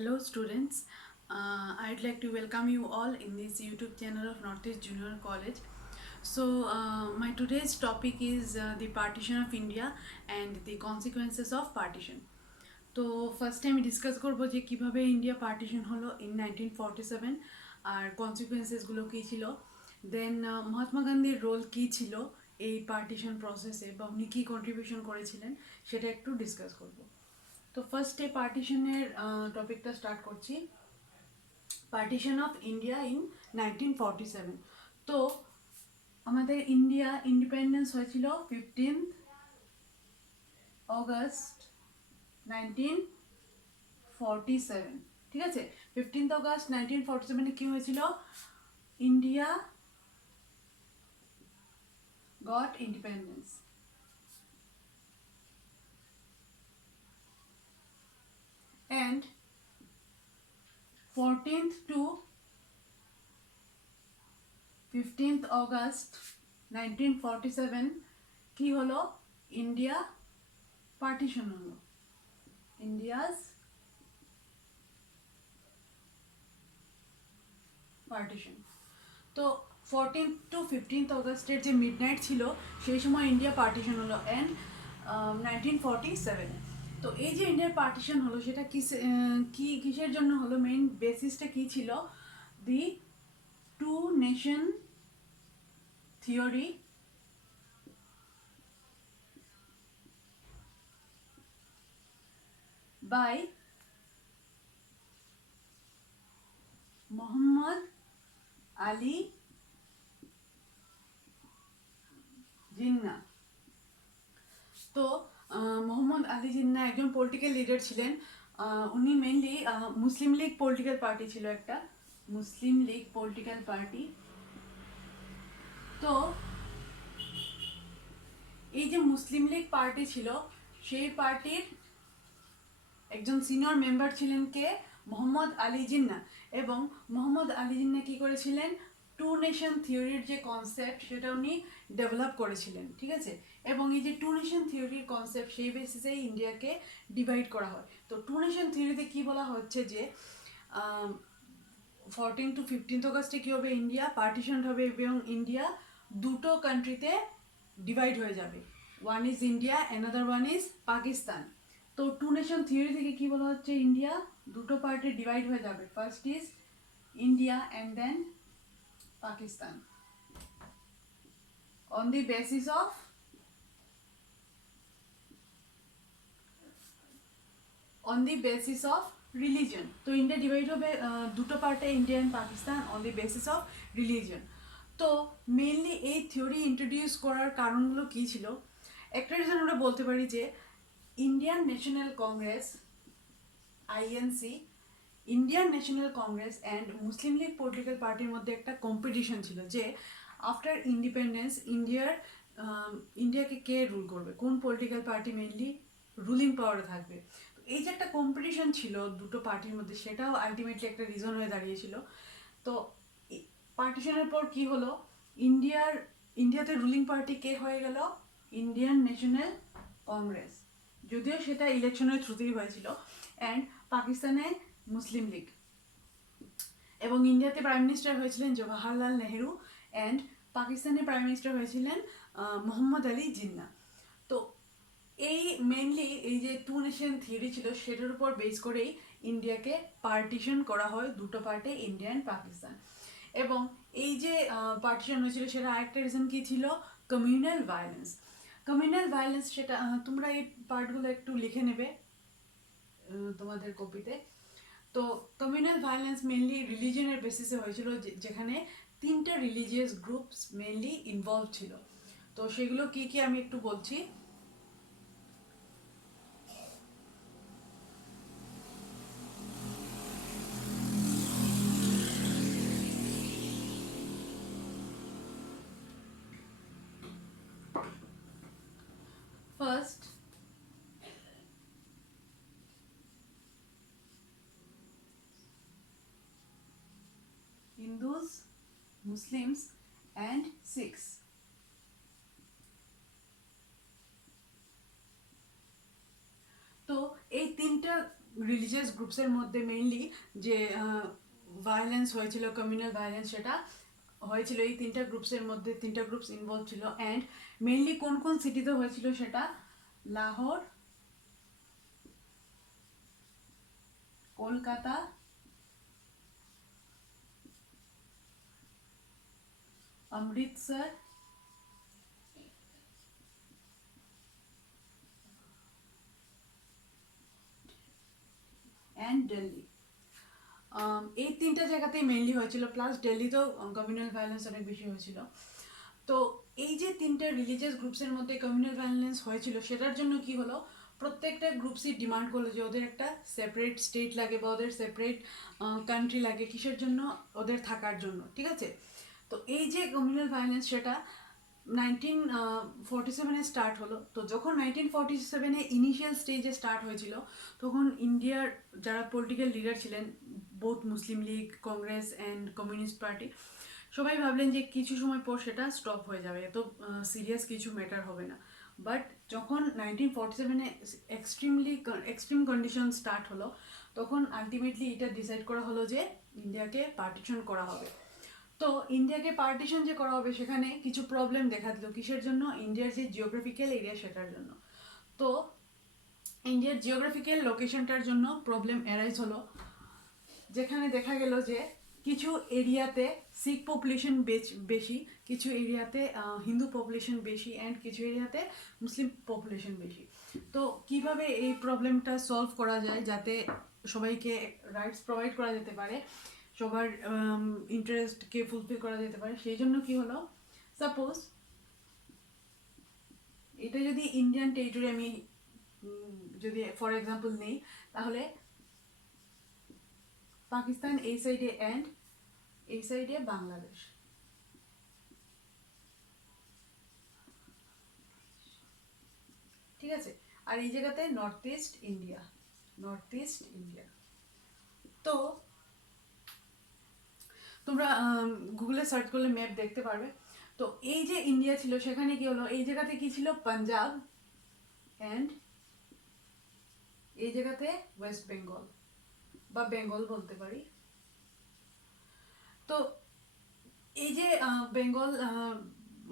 Hello students, I'd like to welcome you all in this YouTube channel of Northeast Junior College. So my today's topic is the partition of India and the consequences of partition. তো ফার্স্টে আমি discuss করবো যে কিভাবে India partition হলো in 1947 আর কনসিকুয়েন্সেসগুলো কী ছিল, দেন মহাত্মা গান্ধীর role কী ছিল এই পার্টিশন প্রসেসে বা উনি কী কন্ট্রিবিউশন করেছিলেন সেটা একটু ডিসকাস করবো। তো ফার্স্টে পার্টিশনের টপিকটা স্টার্ট করছি। Partition of India in 1947। তো আমাদের ইন্ডিয়া ইন্ডিপেন্ডেন্স হয়েছিল 15th অগস্ট 1947। ঠিক আছে, 15th অগস্ট 1947 কি হয়েছিল? India goat independence. And 14th to 15th August 1947 কি হলো? ইন্ডিয়া পার্টিশন হলো। India's partition. তো 14th to 15th অগস্টের যে মিডনাইট ছিল সেই সময় ইন্ডিয়া পার্টিশন হলো অ্যান্ড 1947। তো এই যে ইন্ডিয়ার পার্টিশন হলো সেটা কিসের জন্য হলো? মেইন বেসিসটা কি ছিল? The two nation theory by Mohammad Ali Jinnah. তো মোহাম্মদ আলী জিন্না একজন পলিটিক্যাল লিডার ছিলেন। উনি mainly Muslim League political party ছিল, একটা মুসলিম লীগ পলিটিক্যাল পার্টি। তো এই যে মুসলিম লীগ পার্টি ছিল সেই পার্টির একজন সিনিয়র মেম্বার ছিলেন কে? মোহাম্মদ আলী জিন্না। এবং মোহাম্মদ আলী জিন্না কী করেছিলেন? টু নেশন থিওরির যে কনসেপ্ট সেটা উনি ডেভেলপ করেছিলেন। ঠিক আছে, এবং এই যে টু নেশন থিওরির কনসেপ্ট সেই বেসিসেই ইন্ডিয়াকে ডিভাইড করা হয়। তো টু নেশন থিওরিতে কী বলা হচ্ছে যে 14 to 15th অগস্টে কী হবে? ইন্ডিয়া পার্টিশন হবে এবং ইন্ডিয়া দুটো কান্ট্রিতে ডিভাইড হয়ে যাবে। One is India, another one is Pakistan. তো টু নেশন থিওরি থেকে কি বলা হচ্ছে? ইন্ডিয়া দুটো পার্টে ডিভাইড হয়ে যাবে, first is India and then Pakistan on the basis of religion. তো ইন্ডিয়া ডিভাইড হবে দুটো পার্টে, India and Pakistan, on the basis of religion. তো মেনলি এই থিওরি ইন্ট্রোডিউস করার কারণগুলো কী ছিল? একটা রিজন আমরা বলতে পারি যে Indian national Congress INC, Indian national Congress and Muslim League political পার্টির মধ্যে একটা কম্পিটিশন ছিল যে আফটার ইন্ডিপেন্ডেন্স ইন্ডিয়াকে কে রুল করবে, কোন পলিটিক্যাল পার্টি মেইনলি রুলিং পাওয়ারে থাকবে। তো এই যে একটা কম্পিটিশন ছিল দুটো পার্টির মধ্যে, সেটাও আলটিমেটলি একটা রিজন হয়ে দাঁড়িয়েছিল। তো পার্টিশনের পর কি হলো? ইন্ডিয়াতে রুলিং পার্টি কে হয়ে গেল? ইন্ডিয়ান ন্যাশনাল কংগ্রেস, যদিও সেটা ইলেকশনের থ্রুতেই হয়েছিল, অ্যান্ড পাকিস্তানে মুসলিম লীগ। এবং ইন্ডিয়াতে প্রাইম মিনিস্টার হয়েছিলেন জওয়াহরলাল নেহেরু অ্যান্ড পাকিস্তানে প্রাইম মিনিস্টার হয়েছিলেন মোহাম্মদ আলী জিন্না। তো এই মেনলি এই যে টু নেশন থিওরি ছিল সেটার উপর বেস করেই ইন্ডিয়াকে পার্টিশন করা হয় দুটো পার্টে, ইন্ডিয়া অ্যান্ড পাকিস্তান। এবং এই যে পার্টিশন হয়েছিল সেটা আরেকটা রিজন কী ছিল? Communal violence. কমিউনাল ভায়োলেন্স সেটা তোমরা এই পার্টগুলো একটু লিখে নেবে তোমাদের কপিতে। তো কমিউনাল ভায়োলেন্স মেনলি রিলিজনের বেসিসে হয়েছিল, যেখানে তিনটা রিলিজিয়াস গ্রুপস মেনলি ইনভলভ ছিল। তো সেগুলো কি কি আমি একটু বলছি। First, Hindus, Muslims and Sikhs. তো এই তিনটা রিলিজিয়াস গ্রুপসের মধ্যে মেইনলি যে ভায়োলেন্স হয়েছিল, কমিউনাল ভায়োলেন্স, সেটা হয়েছিল এই তিনটা গ্রুপসের মধ্যে। তিনটা গ্রুপস ইনভলভ ছিল। অ্যান্ড মেইনলি কোন কোন সিটিতে হয়েছিল সেটা লাহোর, কলকাতা, অমৃতসর অ্যান্ড দিল্লি। এই তিনটা জায়গাতেই মেইনলি হয়েছিল, প্লাস দিল্লিতেও কমিউনাল ভায়োলেন্স অনেক বেশি হয়েছিল। তো এই যে তিনটা রিলিজিয়াস গ্রুপসের মধ্যে কমিউনাল ভায়োলেন্স হয়েছিল, সেটার জন্য কি হলো, প্রত্যেকটা গ্রুপসই ডিমান্ড করলো যে ওদের একটা সেপারেট স্টেট লাগে বা ওদের সেপারেট কান্ট্রি লাগে। কিসের জন্য? ওদের থাকার জন্য, ঠিক আছে। তো এই যে কমিউনাল ভায়োলেন্স সেটা 1947-এ স্টার্ট হলো। তো যখন 1947-এ ইনিশিয়াল স্টেজে স্টার্ট হয়েছিল, তখন ইন্ডিয়ার যারা পলিটিক্যাল লিডার ছিলেন, both Muslim League, Congress and communist party, সবাই ভাবলেন যে কিছু সময় পর সেটা স্টপ হয়ে যাবে, এত সিরিয়াস কিছু ম্যাটার হবে না। বাট যখন 1947-এ এক্সট্রিম কন্ডিশন স্টার্ট হলো, তখন আলটিমেটলি এটা ডিসাইড করা হলো যে ইন্ডিয়াকে পার্টিশন করা হবে। তো ইন্ডিয়াকে পার্টিশন যে করা হবে, সেখানে কিছু প্রবলেম দেখা দিল। কিসের জন্য? ইন্ডিয়ার যে জিওগ্রাফিক্যাল এরিয়া সেটার জন্য। তো ইন্ডিয়ার জিওগ্রাফিক্যাল লোকেশনটার জন্য প্রবলেম অ্যারাইজ হলো, যেখানে দেখা গেল যে কিছু এরিয়াতে শিখ পপুলেশন বেশি, কিছু এরিয়াতে হিন্দু পপুলেশন বেশি, অ্যান্ড কিছু এরিয়াতে মুসলিম পপুলেশন বেশি। তো কিভাবে এই প্রবলেমটা সলভ করা যায় যাতে সবাইকে রাইটস প্রোভাইড করা যেতে পারে, সবার ইন্টারেস্টকে ফুলফিল করা যেতে পারে, সেই জন্য কি হলো, সাপোজ এটা যদি ইন্ডিয়ান টেরিটরি আমি যদি ফর এক্সাম্পল নেই, তাহলে পাকিস্তান এই সাইডে অ্যান্ড এই সাইডে বাংলাদেশ, ঠিক আছে। আর এই জায়গাতে north east India, north east India. তো তোমরা গুগলে সার্চ করলে ম্যাপ দেখতে পারবে। তো এই যে ইন্ডিয়া ছিল, সেখানে কি হলো, এই জায়গাতে কি ছিল, পাঞ্জাব, অ্যান্ড এই জায়গাতে ওয়েস্ট বেঙ্গল বা বেঙ্গল বলতে পারি। তো এই যে বেঙ্গল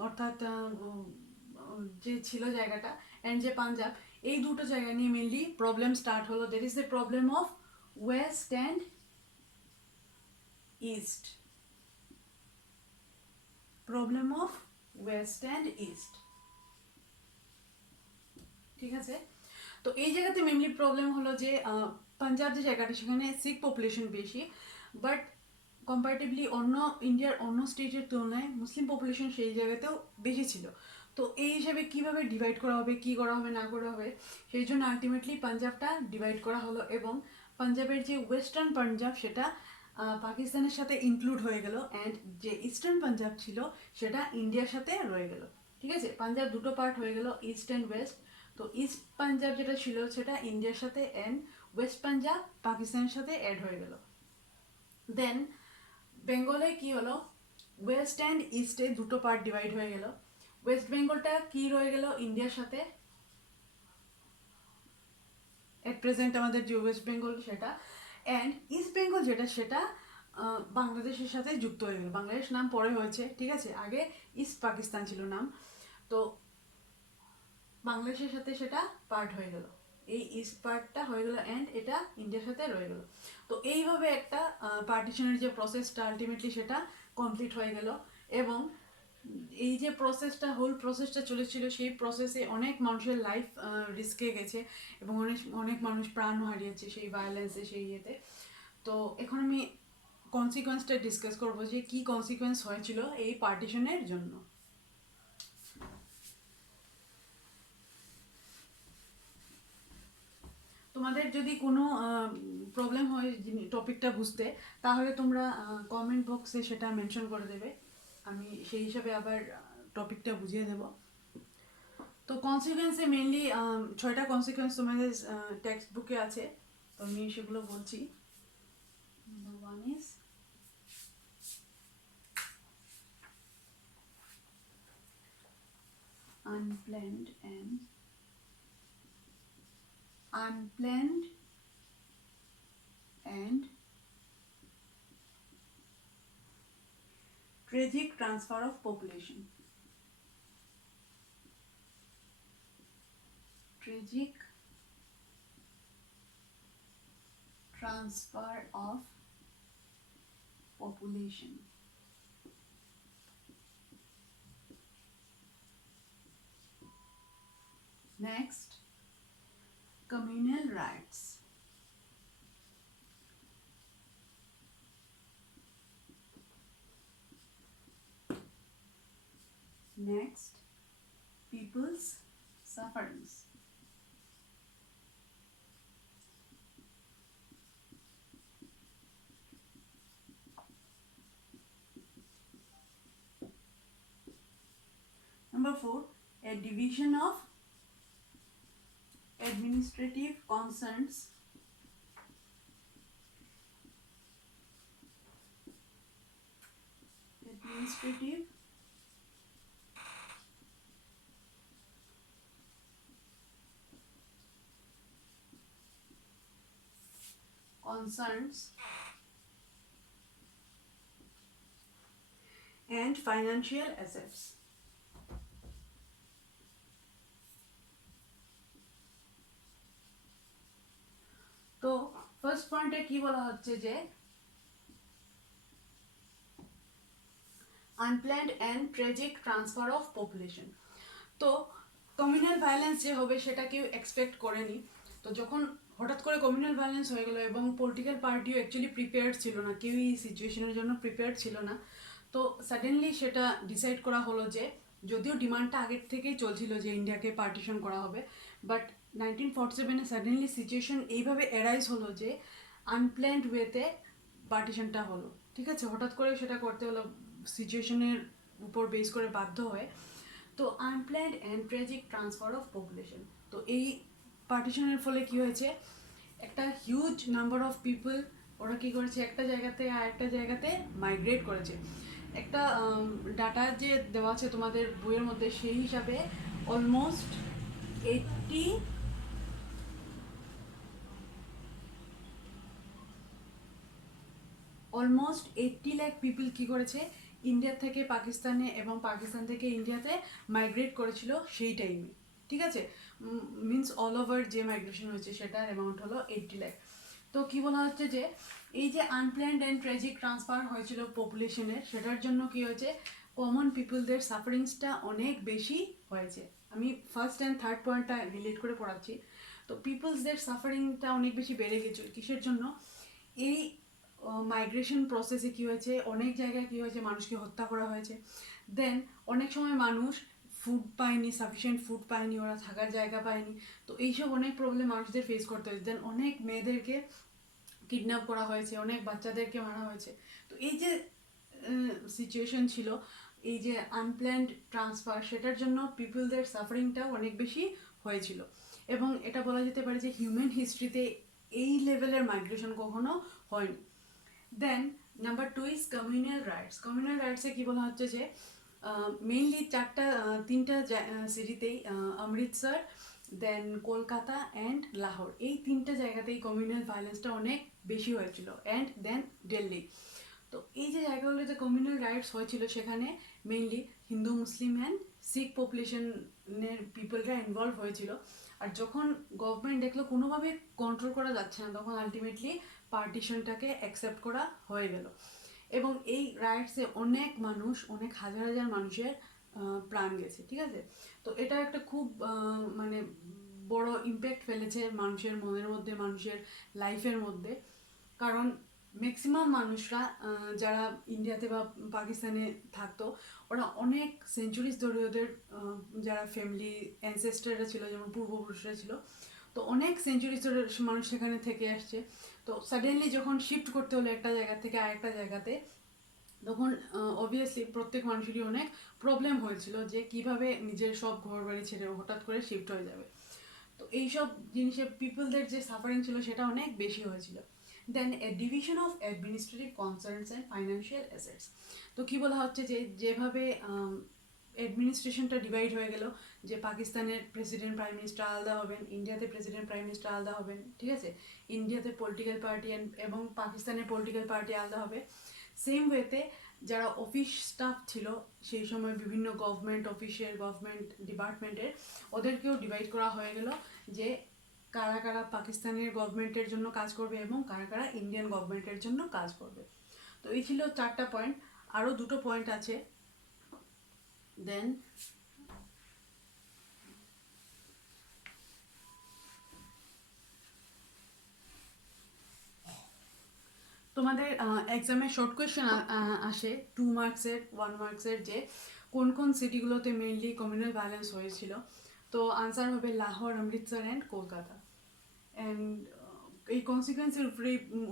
অর্থাৎ যে ছিল জায়গাটা, অ্যান্ড যে পাঞ্জাব, এই দুটো জায়গা নিয়ে মেনলি প্রবলেম স্টার্ট হলো। That is the problem of West and east, problem of West and east, ঠিক আছে। তো এই জায়গাতে মেনলি প্রবলেম হলো যে পাঞ্জাব যে জায়গাটা, সেখানে শিখ পপুলেশন বেশি, বাট কম্পারেটিভলি অন্য ইন্ডিয়ার অন্য স্টেটের তুলনায় মুসলিম পপুলেশন সেই জায়গাতেও বেশি ছিল। তো এই হিসাবে কীভাবে ডিভাইড করা হবে, কী করা হবে না করা হবে, সেই জন্য আলটিমেটলি পাঞ্জাবটা ডিভাইড করা হলো, এবং পাঞ্জাবের যে ওয়েস্টার্ন পাঞ্জাব সেটা পাকিস্তানের সাথে ইনক্লুড হয়ে গেল, অ্যান্ড যে ইস্টার্ন পাঞ্জাব ছিল সেটা ইন্ডিয়ার সাথে রয়ে গেল, ঠিক আছে। পাঞ্জাব দুটো পার্ট হয়ে গেল, ইস্ট অ্যান্ড ওয়েস্ট। তো ইস্ট পাঞ্জাব যেটা ছিল সেটা ইন্ডিয়ার সাথে, অ্যান্ড ওয়েস্ট পাঞ্জাব পাকিস্তানের সাথে অ্যাড হয়ে গেল। দেন বেঙ্গলে কি হলো, ওয়েস্ট অ্যান্ড ইস্টে দুটো পার্ট ডিভাইড হয়ে গেল। ওয়েস্ট বেঙ্গলটা কি রয়ে গেল, ইন্ডিয়ার সাথে, এট প্রেজেন্ট আমাদের যে ওয়েস্ট বেঙ্গল সেটা, অ্যান্ড ইস্ট বেঙ্গল যেটা সেটা বাংলাদেশের সাথে যুক্ত হয়ে গেল। বাংলাদেশ নাম পরে হয়েছে, ঠিক আছে, আগে ইস্ট পাকিস্তান ছিল নাম। তো বাংলাদেশের সাথে সেটা পার্ট হয়ে গেল, এই ইস্ট পার্টটা হয়ে গেল, অ্যান্ড এটা ইন্ডিয়ার সাথে রয়ে গেল। তো এইভাবে একটা পার্টিশনের যে প্রসেসটা আলটিমেটলি সেটা কমপ্লিট হয়ে গেল, এবং এই যে প্রসেসটা, হোল প্রসেসটা চলেছিল, সেই প্রসেসে অনেক মানুষের লাইফ রিস্কে গেছে, এবং অনেক অনেক মানুষ প্রাণও হারিয়েছে সেই ভায়োলেন্সে, সেই ইয়েতে। তো এখন আমি কনসিকোয়েন্সটা ডিসকাস করবো যে কী কনসিকোয়েন্স হয়েছিল এই পার্টিশনের জন্য। তোমাদের যদি কোনো প্রবলেম হয় টপিকটা বুঝতে, তাহলে তোমরা কমেন্ট বক্সে সেটা মেনশন করে দেবে, আমি সেই হিসাবে আবার টপিকটা বুঝিয়ে দেব। তো কনসিকুয়েন্সে মেনলি 6টা কনসিকুয়েন্স তোমাদের টেক্সট বুকে আছে, তো আমি সেগুলো বলছি। Number 1 is unplanned and tragic transfer of population. Tragic transfer of population. Next, communal riots. Next, people's sufferings. Number 4, a division of administrative concerns. Administrative concerns and financial assets. তো first পয়েন্টে কি বলা হচ্ছে যে unplanned and ট্রেজিক transfer of population. তো communal violence যে হবে সেটা কেউ এক্সপেক্ট করেনি। তো যখন হঠাৎ করে কমিউনাল ভায়োলেন্স হয়ে গেলো এবং পলিটিক্যাল পার্টিও অ্যাকচুয়ালি প্রিপেয়ার্ড ছিল না, কেউই এই সিচুয়েশনের জন্য প্রিপেয়ার্ড ছিল না। তো সাডেনলি সেটা ডিসাইড করা হলো যে, যদিও ডিমান্ডটা আগের থেকেই চলছিল যে ইন্ডিয়াকে পার্টিশন করা হবে, বাট 1947-এ সাডেনলি সিচুয়েশন এইভাবে অ্যারাইজ হলো যে আনপ্ল্যান্ড ওয়েতে পার্টিশনটা হলো। ঠিক আছে, হঠাৎ করে সেটা করতে হলো সিচুয়েশনের উপর বেস করে বাধ্য হয়ে। তো unplanned and ট্রেজিক transfer of population. তো এই পার্টিশনের ফলে কি হয়েছে, একটা হিউজ নাম্বার অফ পিপল ওরা কী করেছে, একটা জায়গাতে আর একটা জায়গাতে মাইগ্রেট করেছে। একটা ডাটা যে দেওয়া আছে তোমাদের বইয়ের মধ্যে, সেই হিসাবে অলমোস্ট 80 লাখ পিপল কী করেছে, ইন্ডিয়া থেকে পাকিস্তানে এবং পাকিস্তান থেকে ইন্ডিয়াতে মাইগ্রেট করেছিল সেই টাইমে। ঠিক আছে, মিনস অল ওভার যে মাইগ্রেশন হয়েছে সেটার অ্যামাউন্ট হলো 80 লাখ। তো কী বলা হচ্ছে যে এই যে আনপ্ল্যান্ড অ্যান্ড ট্র্যাজিক ট্রান্সফার হয়েছিল পপুলেশনের, সেটার জন্য কী হয়েছে, কমন পিপলদের সাফারিংসটা অনেক বেশি হয়েছে। আমি ফার্স্ট অ্যান্ড থার্ড পয়েন্টটা রিলেট করে পড়াচ্ছি। তো পিপলসদের সাফারিংটা অনেক বেশি বেড়ে গেছিল। কিসের জন্য? এই মাইগ্রেশন প্রসেসে কী হয়েছে, অনেক জায়গায় কী হয়েছে, মানুষকে হত্যা করা হয়েছে। দেন অনেক সময় মানুষ ফুড পায়নি, সাফিসিয়েন্ট ফুড পায়নি, ওরা থাকার জায়গা পায়নি। তো এইসব অনেক প্রবলেম মানুষদের ফেস করতে হয়েছে। দেন অনেক মেয়েদেরকে কিডন্যাপ করা হয়েছে, অনেক বাচ্চাদেরকে মারা হয়েছে। তো এই যে সিচুয়েশন ছিল, এই যে আনপ্ল্যান্ড ট্রান্সফার, সেটার জন্য পিপলদের সাফারিংটাও অনেক বেশি হয়েছিল। এবং এটা বলা যেতে পারে যে হিউম্যান হিস্ট্রিতে এই লেভেলের মাইগ্রেশন কখনো হয়নি। Then number 2 is communal riots. Communal রাইটসে কী বলা হচ্ছে যে মেইনলি তিনটা সিটিতেই, অমৃতসর, দেন কলকাতা অ্যান্ড লাহোর, এই তিনটা জায়গাতেই কমিউনাল ভায়োলেন্সটা অনেক বেশি হয়েছিল, অ্যান্ড দেন দিল্লি। তো এই যে জায়গাগুলোতে কমিউনাল রাইটস হয়েছিল, সেখানে mainly Hindu, Muslim and Sikh পপুলেশনের পিপলরা ইনভলভ হয়েছিল। আর যখন গভর্নমেন্ট দেখলো কোনোভাবে কন্ট্রোল করা যাচ্ছে না, তখন আলটিমেটলি পার্টিশনটাকে অ্যাকসেপ্ট করা হয়ে গেল। এবং এই রাইটসে অনেক মানুষ, অনেক হাজার হাজার মানুষের প্রাণ গেছে। ঠিক আছে, তো এটা একটা খুব মানে বড় ইম্প্যাক্ট ফেলেছে মানুষের মনের মধ্যে, মানুষের লাইফের মধ্যে। কারণ ম্যাক্সিমাম মানুষরা যারা ইন্ডিয়াতে বা পাকিস্তানে থাকতো, ওরা অনেক সেঞ্চুরিজ ধরে ওদের যারা ফ্যামিলি অ্যানসেস্টাররা ছিল, যেমন পূর্বপুরুষরা ছিল, তো অনেক সেঞ্চুরিজ ধরে মানুষ সেখানে থেকে আসছে। তো সাডেনলি যখন শিফট করতে হলো একটা জায়গা থেকে আরেকটা জায়গাতে, তখন অবভিয়াসলি প্রত্যেক মানুষেরই অনেক প্রবলেম হয়েছিল যে কিভাবে নিজের সব ঘর বাড়ি ছেড়ে হঠাৎ করে শিফট হয়ে যাবে। তো এইসব জিনিসে পিপলদের যে সাফারিং ছিল সেটা অনেক বেশি হয়েছিল। Then a division of administrative concerns and financial assets. তো কী বলা হচ্ছে যে যেভাবে অ্যাডমিনিস্ট্রেশনটা ডিভাইড হয়ে গেল, যে পাকিস্তানের প্রেসিডেন্ট প্রাইম মিনিস্টার আলাদা হবেন, ইন্ডিয়াতে প্রেসিডেন্ট প্রাইম মিনিস্টার আলাদা হবেন, ঠিক আছে, ইন্ডিয়াতে পলিটিক্যাল পার্টি এবং পাকিস্তানের পলিটিক্যাল পার্টি আলাদা হবে। সেম ওয়েতে যারা অফিস স্টাফ ছিল সেই সময় বিভিন্ন গভর্নমেন্ট ডিপার্টমেন্টের, ওদেরকেও ডিভাইড করা হয়ে গেল যে কারা কারা পাকিস্তানের গভর্নমেন্টের জন্য কাজ করবে এবং কারা কারা ইন্ডিয়ান গভর্নমেন্টের জন্য কাজ করবে। তো এই ছিল 4টা পয়েন্ট, আরও 2টো পয়েন্ট আছে। দেন তোমাদের এক্সামে শর্ট কোয়েশ্চেন আসে 2 মার্কসের 1 মার্কসের, যে কোন কোন সিটিগুলোতে মেইনলি কমিউনাল ভায়োলেন্স হয়েছিল। তো আনসার হবে লাহোর, অমৃতসর অ্যান্ড কলকাতা। অ্যান্ড এই কনসিকুয়েন্সের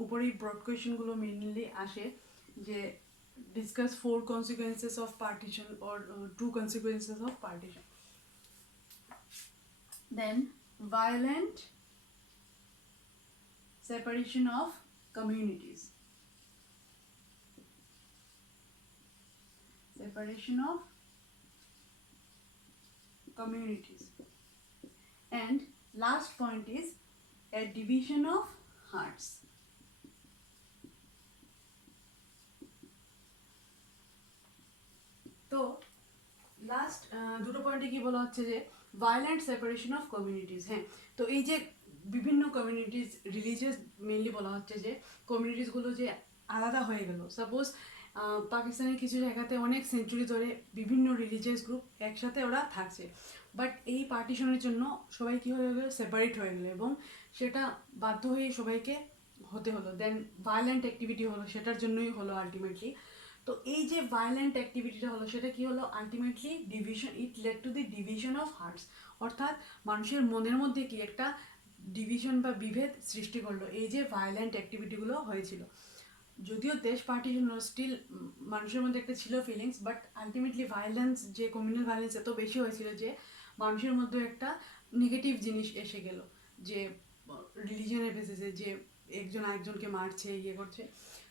উপরেই ব্রড কোয়েশ্চেনগুলো মেইনলি আসে, যে discuss 4 consequences of partition or 2 consequences of partition. Then violent separation of communities. Separation of communities. And last point is a division of hearts. তো last 2টো পয়েন্টে কি বলা হচ্ছে যে ভায়োলেন্ট সেপারেশন অফ কমিউনিটিস। হ্যাঁ, তো এই যে বিভিন্ন কমিউনিটিস, রিলিজিয়াস মেনলি বলা হচ্ছে যে কমিউনিটিসগুলো যে আলাদা হয়ে গেল। সাপোজ পাকিস্তানের কিছু জায়গাতে অনেক সেঞ্চুরি ধরে বিভিন্ন রিলিজিয়াস গ্রুপ একসাথে ওরা থাকছে, বাট এই পার্টিশনের জন্য সবাই কী হয়ে গেলো, সেপারেট হয়ে গেলো, এবং সেটা বাধ্য হয়ে সবাইকে হতে হলো। দেন ভায়োলেন্ট অ্যাক্টিভিটি হলো, সেটার জন্যই হলো আলটিমেটলি। তো এই যে ভায়োলেন্ট অ্যাক্টিভিটিটা হলো সেটা কি হলো, ultimately division, it led to the division of hearts, অর্থাৎ মানুষের মনের মধ্যে কি একটা ডিভিশন বা বিভেদ সৃষ্টি করলো এই যে ভায়োলেন্ট অ্যাক্টিভিটিগুলো হয়েছিল। যদিও দেশ পার্টিশন স্টিল মানুষের মধ্যে একটা ছিল ফিলিংস, বাট আলটিমেটলি ভায়োলেন্স, যে কমিউনাল ভায়োলেন্স এত বেশি হয়েছিল যে মানুষের মধ্যে একটা নেগেটিভ জিনিস এসে গেল, যে রিলিজনের বেসিসে যে একজন আরেকজনকে মারছে, ইয়ে করছে।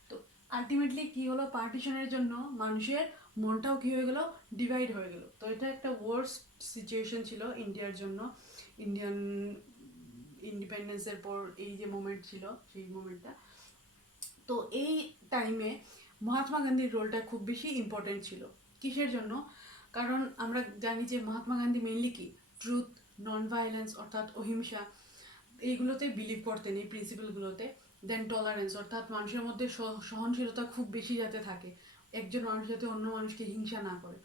তো আলটিমেটলি কি হলো, পার্টিশনের জন্য মানুষের মনটাও কি হয়ে গেল, ডিভাইড হয়ে গেল। তো এটা একটা ওয়ার্স্ট সিচুয়েশন ছিল ইন্ডিয়ার জন্য। ইন্ডিয়ান ইন্ডিপেন্ডেন্সের পর এই যে মোমেন্ট ছিল সেই মোমেন্টটা। তো এই টাইমে মহাত্মা গান্ধীর রোলটা খুব বেশি ইম্পর্টেন্ট ছিল। কিসের জন্য? কারণ আমরা জানি যে মহাত্মা গান্ধী মেনলি কি ট্রুথ, নন ভায়োলেন্স অর্থাৎ অহিংসা, এইগুলোতে বিলিভ করতেন, এই প্রিন্সিপালগুলোতে। দেন টলারেন্স অর্থাৎ মানুষের মধ্যে সহনশীলতা খুব বেশি যাতে থাকে, একজন মানুষ যাতে অন্য মানুষকে হিংসা না করে।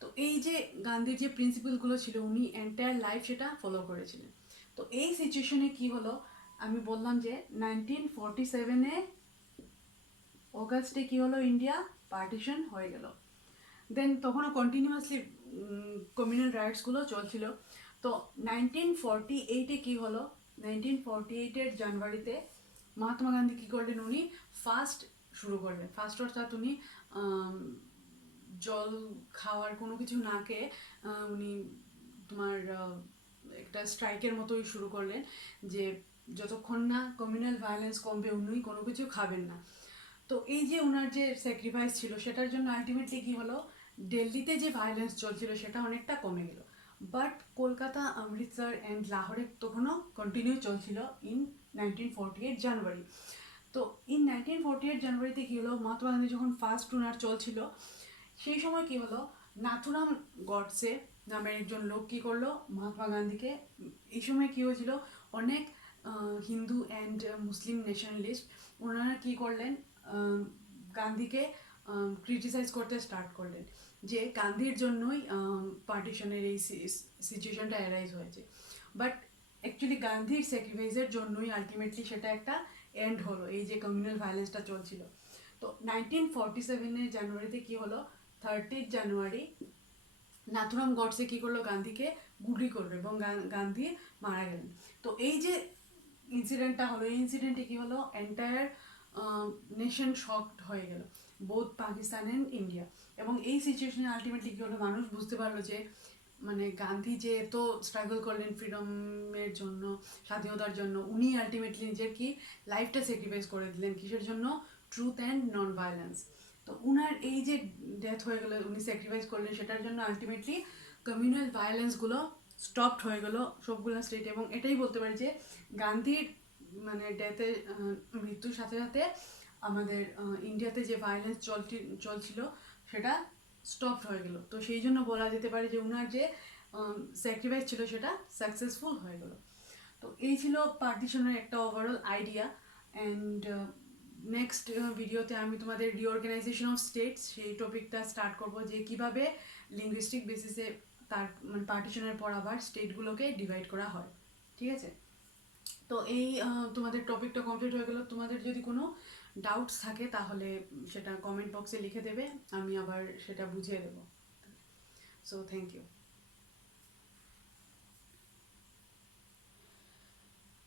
তো এই যে গান্ধীর যে প্রিন্সিপালগুলো ছিল উনি এন্টায়ার লাইফ সেটা ফলো করেছিলেন। তো এই সিচুয়েশনে কি হলো, আমি বললাম যে 1947-এ অগাস্টে কি হলো, ইন্ডিয়া পার্টিশন হয়ে গেল। দেন তখনও কন্টিনিউয়াসলি কমিউনাল রাইটসগুলো চলছিল। তো 1948-এ কী হলো, 1948-এর জানুয়ারিতে মহাত্মা গান্ধী কী করলেন, উনি ফাস্ট শুরু করলেন। ফাস্ট অর্থাৎ উনি জল খাওয়ার কোনো কিছু না খেয়ে উনি তোমার একটা স্ট্রাইকের মতোই শুরু করলেন, যে যতক্ষণ না কমিউনাল ভায়োলেন্স কমবে উনি কোনো কিছু খাবেন না। তো এই যে ওনার যে স্যাক্রিফাইস ছিল সেটার জন্য আলটিমেটলি কী হলো, দিল্লিতে যে ভায়োলেন্স চলছিল সেটা অনেকটা কমে গেল, বাট কলকাতা, অমৃতসর অ্যান্ড লাহোরে তখনও কন্টিনিউ চলছিল ইন 1948 জানুয়ারি। তো ইন 1948 জানুয়ারিতে কী হলো, মহাত্মা গান্ধী যখন ফার্স্ট ওনার চলছিল সেই সময় কী হলো, নাথুরাম গডসে নামের একজন লোক কী করলো, মহাত্মা গান্ধীকে, এই সময় কী হয়েছিল, অনেক হিন্দু অ্যান্ড মুসলিম ন্যাশনালিস্ট ওনারা কী করলেন, গান্ধীকে ক্রিটিসাইজ করতে স্টার্ট করলেন, যে গান্ধীর জন্যই পার্টিশনের এই সিচুয়েশনটা অ্যারাইজ হয়েছে। বাট অ্যাকচুয়ালি গান্ধীর স্যাক্রিফাইসের জন্যই আলটিমেটলি সেটা একটা এন্ড হলো, এই যে কমিউনাল ভায়োলেন্সটা চলছিল। তো 1947-এর জানুয়ারিতে কী হলো, 30 জানুয়ারি নাথুরাম গডসে কী করলো, গান্ধীকে গুলি করলো এবং গান্ধী মারা গেলেন। তো এই যে ইনসিডেন্টটা হলো, এই ইনসিডেন্টে কী হলো, এন্টায়ার নেশন শকড হয়ে গেল, বোথ পাকিস্তান অ্যান্ড ইন্ডিয়া। এবং এই সিচুয়েশনে আলটিমেটলি কী হলো, মানুষ বুঝতে পারলো যে মানে গান্ধী যে এত স্ট্রাগল করলেন ফ্রিডমের জন্য, স্বাধীনতার জন্য, উনি আলটিমেটলি নিজের কি লাইফটা স্যাক্রিফাইস করে দিলেন, কিসের জন্য, ট্রুথ অ্যান্ড নন ভায়োলেন্স। তো উনার এই যে ডেথ হয়ে গেলো, উনি স্যাক্রিফাইস করলেন, সেটার জন্য আলটিমেটলি কমিউনাল ভায়োলেন্সগুলো স্টপড হয়ে গেলো সবগুলো স্টেটে। এবং এটাই বলতে পারি যে গান্ধীর মানে ডেথের মৃত্যুর সাথে সাথে আমাদের ইন্ডিয়াতে যে ভায়োলেন্স চলছিল সেটা স্টপ হয়ে গেল। তো সেই জন্য বলা যেতে পারে যে উনার যে স্যাক্রিফাইস ছিল সেটা সাকসেসফুল হয়ে গেল। তো এই ছিল পার্টিশনের একটা ওভারঅল আইডিয়া। অ্যান্ড নেক্সট ভিডিওতে আমি তোমাদের রিঅর্গানাইজেশন অফ স্টেটস সেই টপিকটা স্টার্ট করব, যে কিভাবে লিঙ্গুইস্টিক বেসিসে তার মানে পার্টিশনের পর আবার স্টেটগুলোকে ডিভাইড করা হয়। ঠিক আছে, তো এই তোমাদের টপিকটা কমপ্লিট হয়ে গেল। তোমাদের যদি কোনো ডাউটস থাকে তাহলে সেটা কমেন্ট বক্সে লিখে দেবে, আমি আবার সেটা বুঝিয়ে দেবো। So thank you.